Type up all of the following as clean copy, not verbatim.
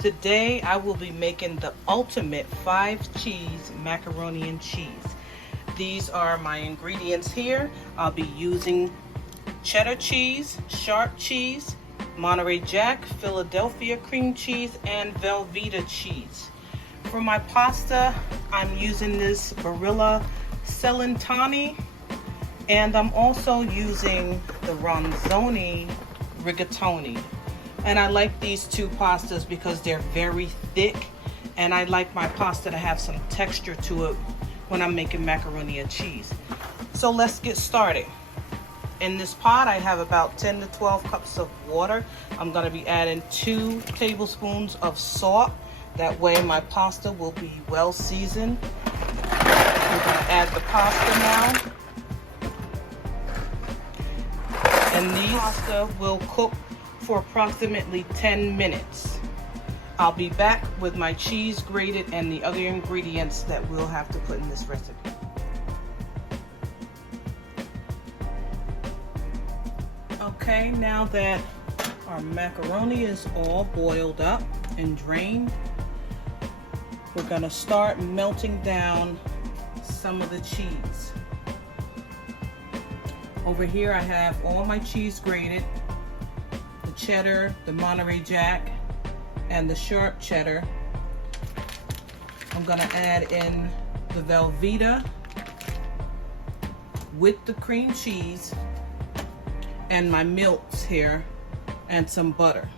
Today I will be making the ultimate 5-cheese macaroni and cheese. These are my ingredients here. I'll be using cheddar cheese, Sharp cheese, Monterey Jack, Philadelphia cream cheese, and Velveeta cheese. For my pasta, I'm using this Barilla Celentani, and I'm also using the Ronzoni Rigatoni. And I like these two pastas because they're very thick, and I like my pasta to have some texture to it when I'm making macaroni and cheese. So let's get started. In this pot, I have about 10 to 12 cups of water. I'm gonna be adding 2 tablespoons of salt. That way my pasta will be well seasoned. We're gonna add the pasta now. And these pasta will cook for approximately 10 minutes. I'll be back with my cheese grated and the other ingredients that we'll have to put in this recipe. Okay, now that our macaroni is all boiled up and drained, we're gonna start melting down some of the cheese. Over here I have all my cheese grated, the cheddar, the Monterey Jack, and the Sharp Cheddar. I'm gonna add in the Velveeta with the cream cheese and my milks here and some butter.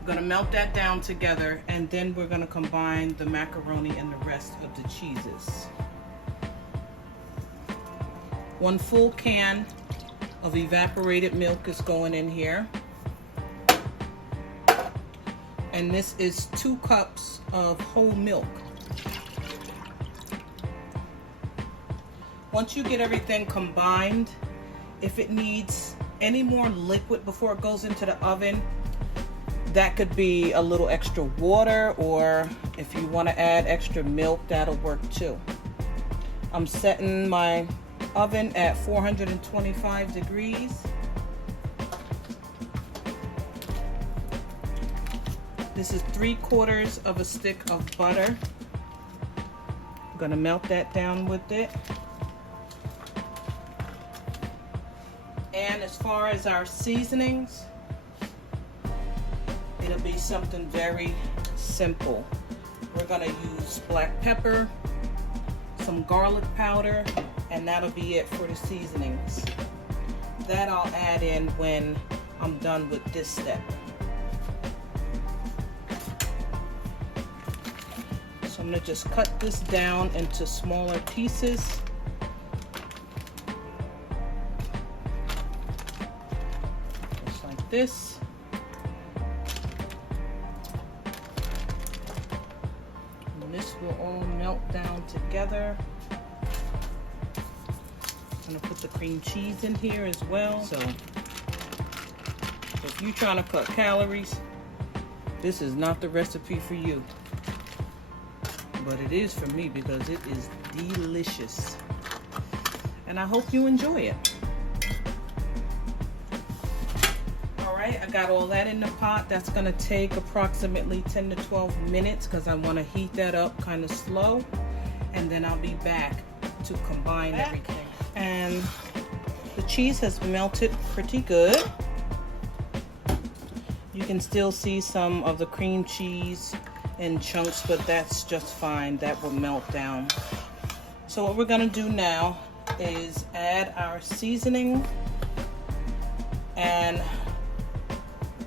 I'm gonna melt that down together, and then we're gonna combine the macaroni and the rest of the cheeses. 1 full can of evaporated milk is going in here. And this is 2 cups of whole milk. Once you get everything combined, if it needs any more liquid before it goes into the oven, that could be a little extra water, or if you want to add extra milk, that'll work too. I'm setting my oven at 425 degrees. This is 3/4 of a stick of butter. I'm gonna melt that down with it. And as far as our seasonings, it'll be something very simple. We're gonna use black pepper, some garlic powder, and that'll be it for the seasonings. That I'll add in when I'm done with this step. So I'm gonna just cut this down into smaller pieces. Just like this. And this will all melt down together. I'm gonna put the cream cheese in here as well. So if you're trying to cut calories, this is not the recipe for you. But it is for me because it is delicious. And I hope you enjoy it. Alright, I got all that in the pot. That's gonna take approximately 10 to 12 minutes because I wanna heat that up kind of slow. And then I'll be back to combine everything. And the cheese has melted pretty good. You can still see some of the cream cheese in chunks, but that's just fine. That will melt down. So what we're gonna do now is add our seasoning, and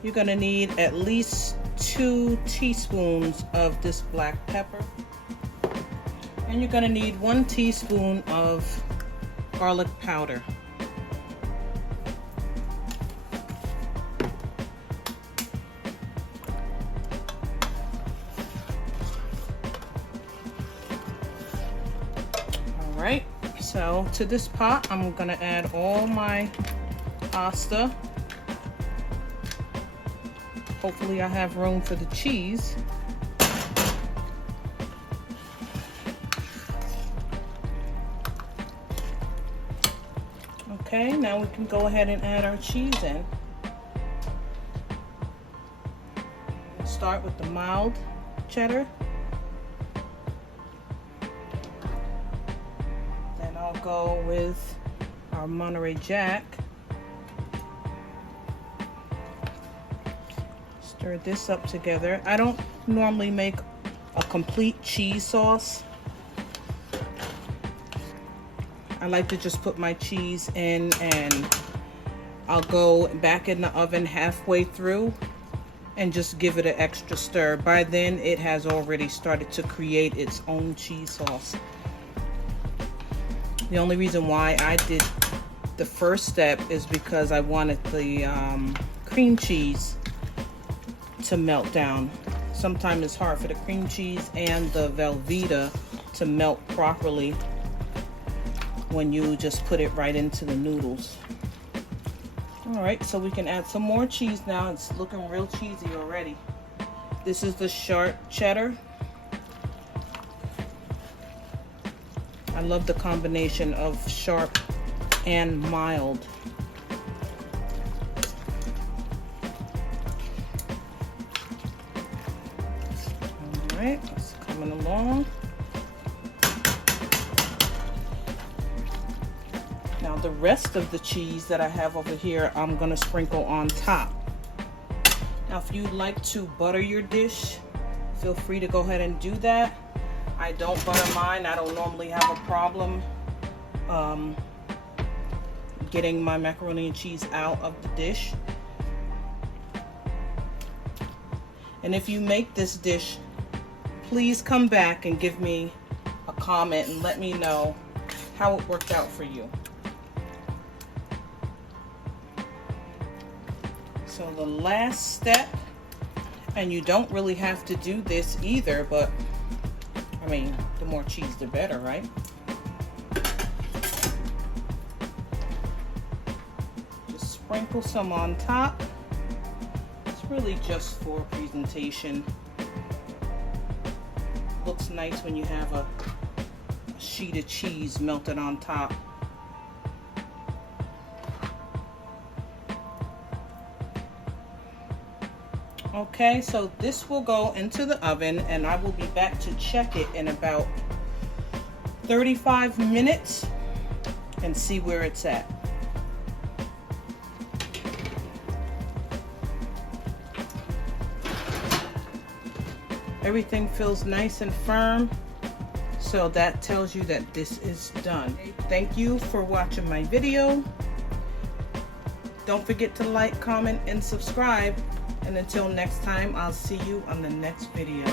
you're gonna need at least 2 teaspoons of this black pepper, and you're gonna need 1 teaspoon of garlic powder. Alright, so to this pot I'm gonna add all my pasta. Hopefully I have room for the cheese. Okay, now we can go ahead and add our cheese in. start with the mild cheddar. Then I'll go with our Monterey Jack. Stir this up together. I don't normally make a complete cheese sauce. I like to just put my cheese in and I'll go back in the oven halfway through and just give it an extra stir. By then it has already started to create its own cheese sauce. The only reason why I did the first step is because I wanted the cream cheese to melt down. Sometimes it's hard for the cream cheese and the Velveeta to melt properly when you just put it right into the noodles. All right, so we can add some more cheese now. It's looking real cheesy already. This is the Sharp Cheddar. I love the combination of sharp and mild. All right, it's coming along. Now the rest of the cheese that I have over here, I'm gonna sprinkle on top. Now if you'd like to butter your dish, feel free to go ahead and do that. I don't butter mine. I don't normally have a problem getting my macaroni and cheese out of the dish. And if you make this dish, please come back and give me a comment and let me know how it worked out for you. So the last step, and you don't really have to do this either, but I mean, the more cheese the better, right? Just sprinkle some on top. It's really just for presentation. Looks nice when you have a sheet of cheese melted on top. Okay, so this will go into the oven and I will be back to check it in about 35 minutes and see where it's at. Everything feels nice and firm, so that tells you that this is done. Thank you for watching my video. Don't forget to like, comment, and subscribe. And until next time, I'll see you on the next video.